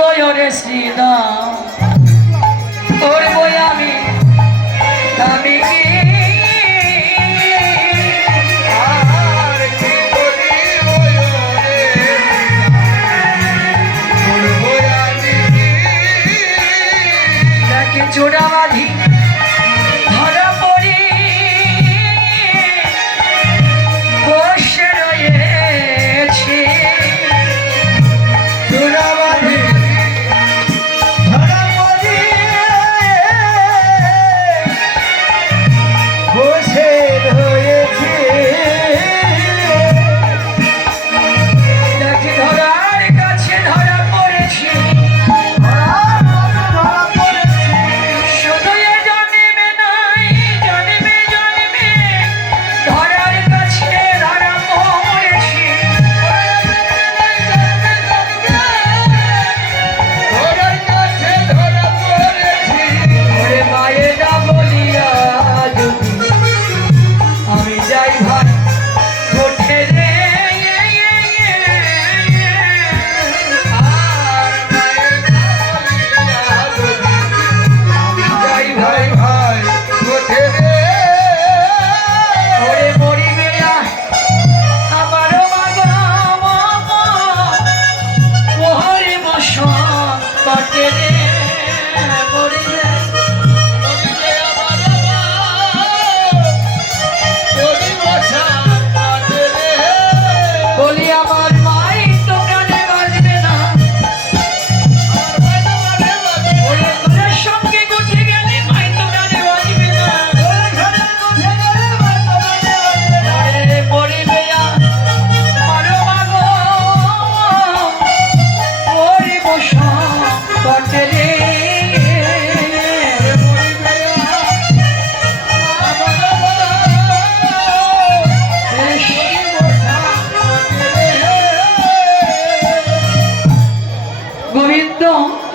বয়রে শ্রীদাম ওর বই আমি আমি কি যাকে জোড়া বাঁধি ধরা পড়ি বসে রয়েছে জোড়া বাঁধি ধরা পড়ি বসে রয়েছে যাকে ধরার কাছে ধরা পড়েছি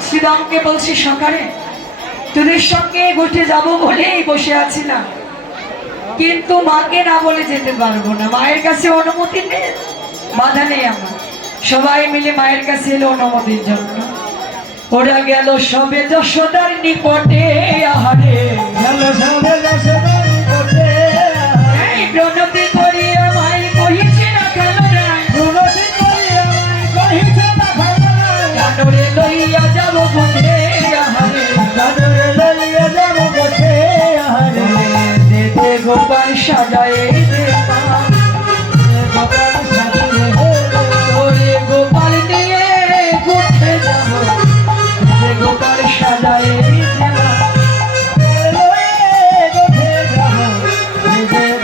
শ্রীরামকে বলছি সকালে তোদের সঙ্গে ঘুরতে যাবো বলেই বসে আছি না, কিন্তু মাকে না বলে যেতে পারবো না। মায়ের কাছে অনুমতি নেই, বাধা নেই আমার। সবাই মিলে মায়ের কাছে এলো অনুমতির জন্য। ওরা গেল সবে যশোদার নিকটে, আহারে গেল সবে যশোদার নিকটে। এই প্রণতি করিয়া মাই কহিছে না কেন রে, প্রণতি করিয়া মাই কহিছে না কেন রে, কানরে লইয়া যাব বটে, আহারে কানরে লইয়া যাব বটে, আহারে দেতে গোপাল সাজায়ে দে মা, গোপাল সাজায়ে ওরে গোপাল নিয়ে ঘুরতে যাব, গোপাল সাজায়ে দে মা,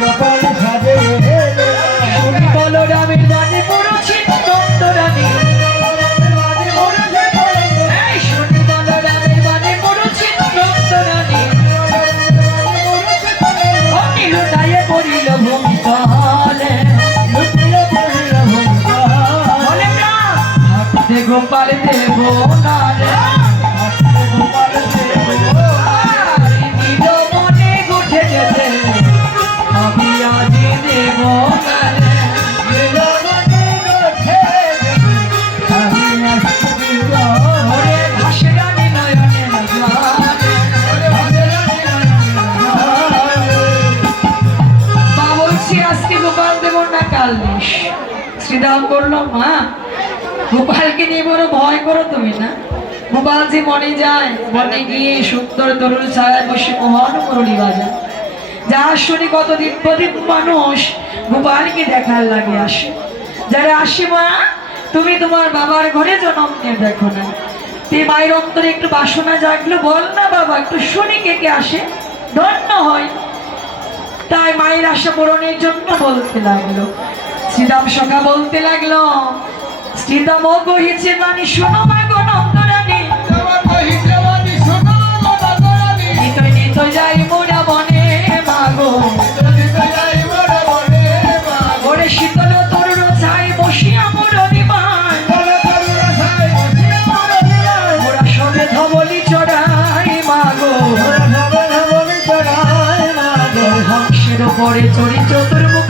গোপাল সাজায়ে দে মা। শুনি বলরামের বাণী পড়ছি নন্দরানী, শুনি বলরামের বাণী পড়ছি নন্দরানী, লুটাইয়ে পড়িল ভূমিকালে, লুটিয়ে পড়িল ভূমিকালে, হাতে গোপাল দেব না রে, হাতে গোপাল দেব নিজ মনে গুঠে যেতে আমি আজি দেব না রে, নিজ মনে গুঠে আমি আজি দেব ওরে ভাসে রানী নয়নে নয়নে, ওরে ভাসে রানী নয়নে। মা বলছি আজকে গোপাল দেব না কাল নিস। শ্রীরাম বলল মা গোপালকে নিয়ে বড় ভয় করো তুমি না, গোপাল যে মনে যায়, মনে গিয়ে সুন্দর তরুণ ছায়ায় বসে মহান মুরলী বাজায়। যার শুনি কত দিব্যদিব্য মানুষ গোপালকে দেখার লাগে আসে, যারা আসে মা তুমি তোমার বাবার ঘরে জন্ম নিয়ে দেখো না, তুই মায়ের অন্তরে একটু বাসনা জাগলো, বল না বাবা একটু শুনি কে কে আসে, ধন্য হয়। তাই মায়ের আশা পূরণের জন্য বলতে লাগলো। শ্রীরাম সখা বলতে লাগলো, শ্রীরাম কহিছে বাণী শোনো মা গো নন্দরানী, নিতই নিতই যাই মোরা বনে মা গো, ওরে শীতল তরুণ ছাই বসিয়া মুরলী বাই, ওরা সবে ধবলি চড়াই মা গো, হংসের উপরে চড়ি চতুর্মুখ